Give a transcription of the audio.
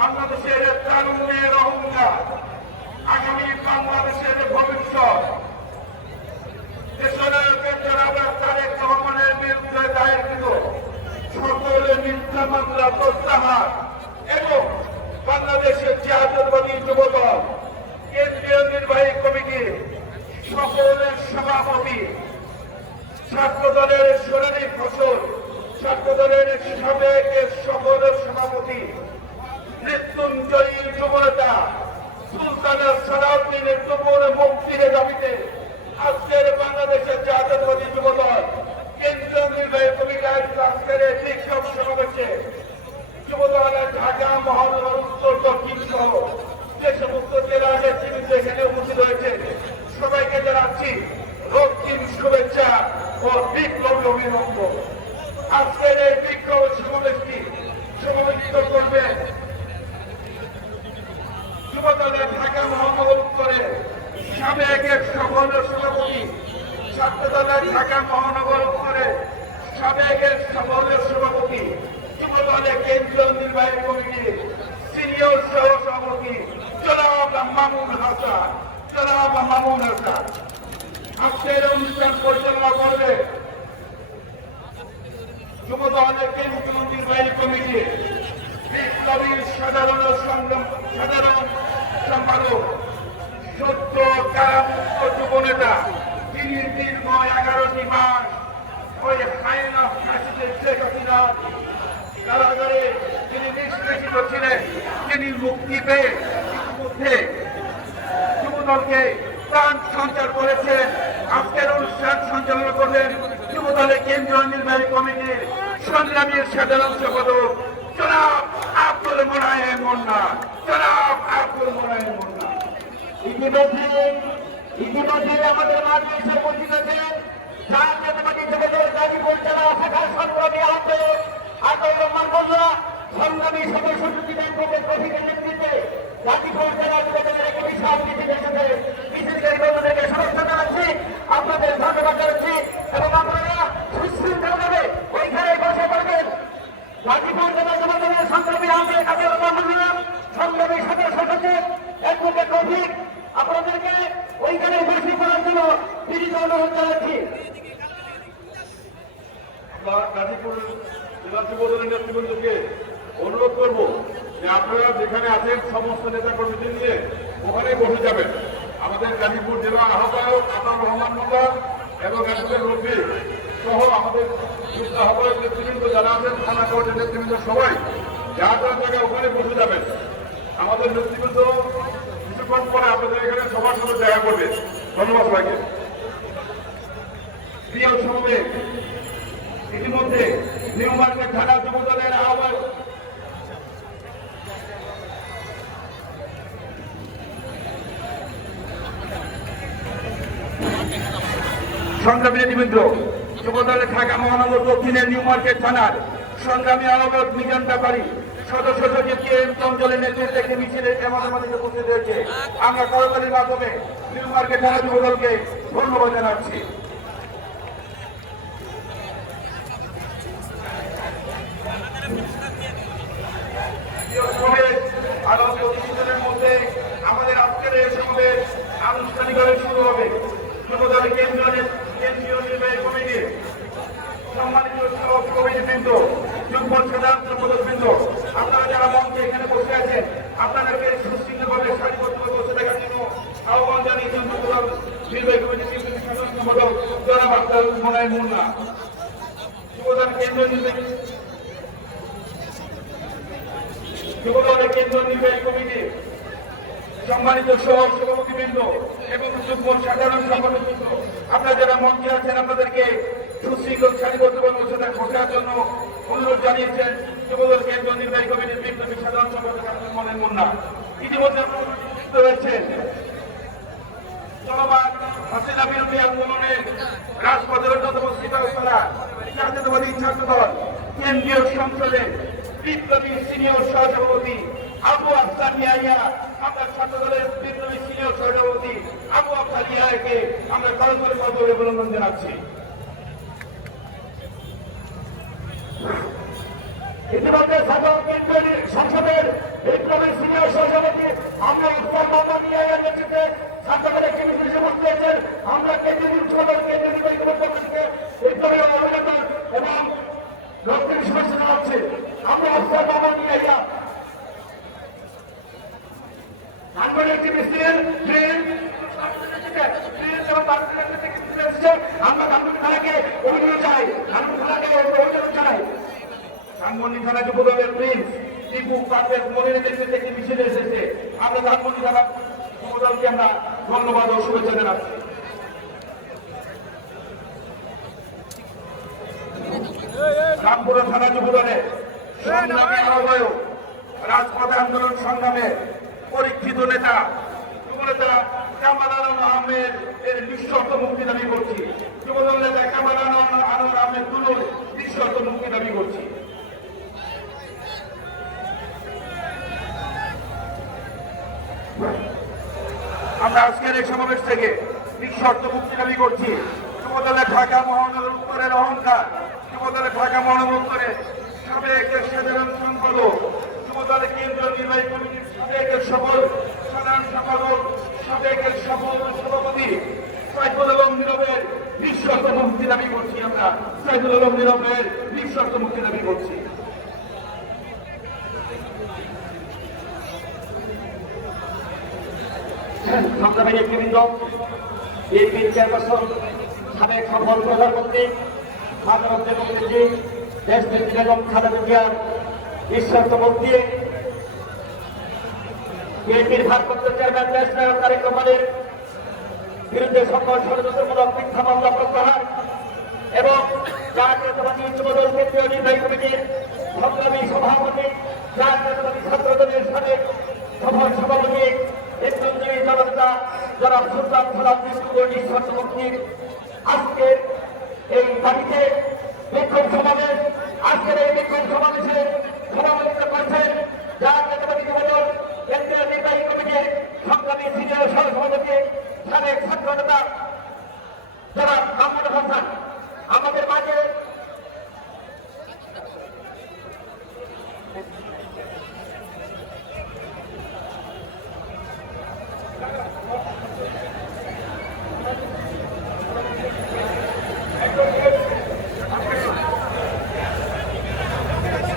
বাংলাদেশের তারুণ্যের অহংকার, আগামী বাংলাদেশের ভবিষ্যৎ। দেশনায়কের জনাব তারেক রহমানের বিরুদ্ধে দায়েরকৃত সকল মিথ্যা মামলা প্রত্যাহার এবং বাংলাদেশের জাতীয়তাবাদী যুবদল কেন্দ্রীয় নির্বাহী কমিটির সকলের সভাপতি, ছাত্র দলের সোনালী ফসল, ছাত্র দলের সাবেক সকল সভাপতি, মৃত্যুঞ্জয়ী যুবনেতা সুলতানা সালাউদ্দিনের যুবর মুক্তির দাবিতে আজকের বাংলাদেশের জাতীয়তাবাদী যুবদল কেন্দ্রীয় নির্বাহী কমিটির আজকের বিক্ষোভ সমাবেশে যুবদলের ঢাকা মহানগর উত্তর দক্ষিণ সহ যে সমস্ত জেলার নেতৃবৃন্দ এখানে উপস্থিত হয়েছে সবাইকে জানাচ্ছি রক্তিম শুভেচ্ছা ও বিপ্লবী অভিনন্দন। আজকের এই বিক্ষোভ সমাবেশটি সমাবেশিত করবেন যুবদলের ঢাকা মহানগর উত্তরের সাবেক সকল সভাপতি, ছাত্র দলের ঢাকা মহানগর উত্তরের সাবেক সকল সভাপতি, যুবদলের কেন্দ্রীয় নির্বাহী কমিটির সিনিয়র সহ সভাপতি জনাব মামুন হাসান। আজকের অনুষ্ঠান পরিচালনা করবে যুবদলের কেন্দ্রীয় নির্বাহী কমিটির বিপ্লবী সাধারণ সম্পাদক সত্য কারামুক্ত যুবনেতা, তিনি দীর্ঘ 11টি মাস ওই হায়না ফাঁসিদের শেখ হাসিনার কারাগারে তিনি নিষ্পেষিত ছিলেন। তিনি মুক্তি পেয়ে ইতিমধ্যে যুবদলকে প্রাণ সঞ্চার করেছেন। আজকের অনুষ্ঠান সঞ্চালনা করলেন যুবদলের কেন্দ্রীয় নির্বাহী কমিটির সংগ্রামী সাধারণ সম্পাদক জনাব আব্দুল মোনায়েম মুন্না। ইতিমধ্যে আমাদের মাঝে এসে উপস্থিত আছেন জাতীয়তাবাদী যুবদল গাজীপুর জেলা শাখার সংগ্রামী আব্দুর রহমান মোল্লা, সংগ্রামী সদস্য ব্যাংকের কমিটির নেতৃত্বে গাজীপুর জেলা যুবদলের একটি বিশাল মিছিল এসেছে। মিছিলকে বন্ধুদেরকে শুভেচ্ছা জানাচ্ছি, আপনাদের ধন্যবাদ জানাচ্ছি এবং আপনারা সুশৃঙ্খলভাবে ওইখানে বসে পড়বেন। গাজীপুর জেলা যুবদলের সংগ্রামী আব্দুর রহমান মোল্লা, সংগ্রামী সদস্য সচিব অ্যাডভোকেট রফিক, আপনাদেরকে ওইখানে বসে করার জন্য বিনীত অনুরোধ জানাচ্ছি। গাজীপুর জেলা যুবদলের নেতৃবৃন্দকে অনুরোধ করব যে আপনারা যেখানে আছেন সমস্ত নেতা কর্মীদের নিয়ে ওখানে বসে যাবেন। আমাদের গাজীপুর জেলা আহ্বায়ক আব্দুর রহমান মোল্লা এবং অ্যাডভোকেট রফিক সহ আমাদের আহ্বায়ক নেতৃবৃন্দ যারা আছেন, থানা কোর্টের নেতৃবৃন্দ সবাই যার যার জায়গায় ওখানে বসে যাবেন। আমাদের নেতৃবৃন্দ কিছুক্ষণ পরে আপনাদের এখানে সবার সাথে দেখা করবে। ধন্যবাদ সবাইকে। প্রিয় সমাবেশ, ইতিমধ্যে নিউ মার্কেট থানা যুবদলের আহ্বায়ক সংগ্রামী নেতৃবৃন্দ যুবদলের ঢাকা মহানগর দক্ষিণের নিউ মার্কেট থানার সংগ্রামী আহ্বায়ক মিজান ব্যাপারী, সদস্য সচিব কে এম চঞ্চলের নেতৃত্বে মিছিলে আমাদের মাঝে উপস্থিত হয়েছে। আমরা করতালির মাধ্যমে নিউ মার্কেট থানা যুবদলকে ধন্যবাদ জানাচ্ছি। আরো কিছুদিনের মধ্যে আমাদের আজকের এই সমাবেশ আনুষ্ঠানিকভাবে শুরু হবে। যুবদলের কেন্দ্রীয় নির্বাহী কমিটির সম্মানিত কমিটিবৃন্দ, যুগ্ম সাধারণ সম্পাদকবৃন্দ, আপনারা যারা মঞ্চে এখানে বসে আছেন আপনাদেরকে সুশৃঙ্খলভাবে সারিবদ্ধভাবে বসে থাকার জন্য আহ্বান জানিয়েছেন যুবদল নির্বাহী কমিটির সাধারণ সম্পাদক জনাব আব্দুল মোনায়েম মুন্না। যুবদলের কেন্দ্রীয় নির্বাহী কমিটির সম্মানিত সভাপতিবৃন্দ এবং যুগ্ম সাধারণ সম্পাদকবৃন্দ, আপনারা যারা মঞ্চে আছেন আপনাদেরকে সুশৃঙ্খল সারিবদ্ধভাবে বসার জন্য অনুরোধ জানিয়েছেন যুবদল কেন্দ্রীয় নির্বাহী কমিটির বিপ্লবী সাধারণ সম্পাদক আব্দুল মোনায়েম মুন্না। ইতিমধ্যে উপস্থিত রয়েছেন চলমান হাসিনা বিরোধী আন্দোলনের রাজপথের অন্যতম সিপাহীরা জাতীয়তাবাদী ছাত্রদল কেন্দ্রীয় সংসদের বিপ্লবী সিনিয়র সহসভাপতি আবু আফসার ইয়াহিয়া, আমরা ছাত্রদলের বিপ্লবী সিনিয়র সহসভাপতি আবু আফসার ইয়াহিয়াকে আমরা করজোড়ে করজোড়ে অভিনন্দন জানাচ্ছি। ইতিমধ্যে সংসদের বিপ্লবী হাতে অস্ত্র বাবা নিয়ে আইয়া তারপরে একটি মিছিল ট্রেন আমরা ধানমন্ডি থানাকে অভিযোগ চাই, ধানমন্ডি থানাকে অভিযোগ চাই। ধানমন্ডি থানা যুবদলের প্রিন্স টিপু তাদের মনের নেতৃত্বে একটি মিছিল এসেছে। আমরা ধানমন্ডি থানা যুবদলকে আমরা ধন্যবাদ ও শুভেচ্ছা জানাচ্ছি। রামপুরা থানা যুবদলের সংগ্রামী আহ্বায়ক, রাজপথে আন্দোলন সংগ্রামে পরীক্ষিত নেতা যুবনেতা কামাল আহমেদ এর নিঃশর্ত মুক্তি দাবি করছি। যুবদল নেতা কামাল আনোয়ার আহমেদ দুলুর নিঃশর্ত মুক্তি দাবি করছি। আমরা আজকের এই সমাবেশ থেকে নিঃশর্ত মুক্তি দাবি করছি। যুবদলের ঢাকা মহানগর উত্তরের অহংকার, যুবদলের ঢাকা মহানগর উত্তরের সাবেক সাধারণ সম্পাদক, যুবদলের কেন্দ্রীয় নির্বাহী কমিটির সাবেকের সকল সাধারণ সম্পাদক, সাবেকের সকল সভাপতি সাইফুল আলম নীরবের নিঃশর্ত মুক্তি দাবি করছি। আমরা সাইফুল আলম নীরবের নিঃশর্ত মুক্তি দাবি করছি। সংগ্রামী নেতৃবৃন্দ, বিএনপির চেয়ারপারসন, সাবেক সফল প্রধানমন্ত্রী মাননীয় মুখ্যমন্ত্রী দেশ নেত্রী বেগম খালেদা জিয়ার নিঃশর্ত মুক্তি, বিএনপির ভারপ্রাপ্ত চেয়ারম্যান দেশ নায়ক তারেক রহমানের বিরুদ্ধে সকল ষড়যন্ত্রমূলক মিথ্যা মামলা প্রত্যাহার এবং জাতীয়তাবাদী যুবদল কেন্দ্রীয় নির্বাহী কমিটির সংগ্রামী সভাপতি, জাতীয়তাবাদী ছাত্রদলের সাবেক সফল সভাপতি নেতৃত্বে জনতা জনাব সুলতান সালাম বিস্কুর নিঃশর্ত মুক্তির আজকের এই দাবিতে বিক্ষোভ সমাবেশ, আজকের এই বিক্ষোভ সমাবেশে সভাপতিত্ব করছেন জাতীয়তাবাদী যুবদল কেন্দ্রীয় নির্বাহী কমিটির সংগ্রামী সিনিয়র সহসভাপতি সাবেক ছাত্র নেতা জনাব মাহমুদ হাসান। আমাদের মাঝে একজন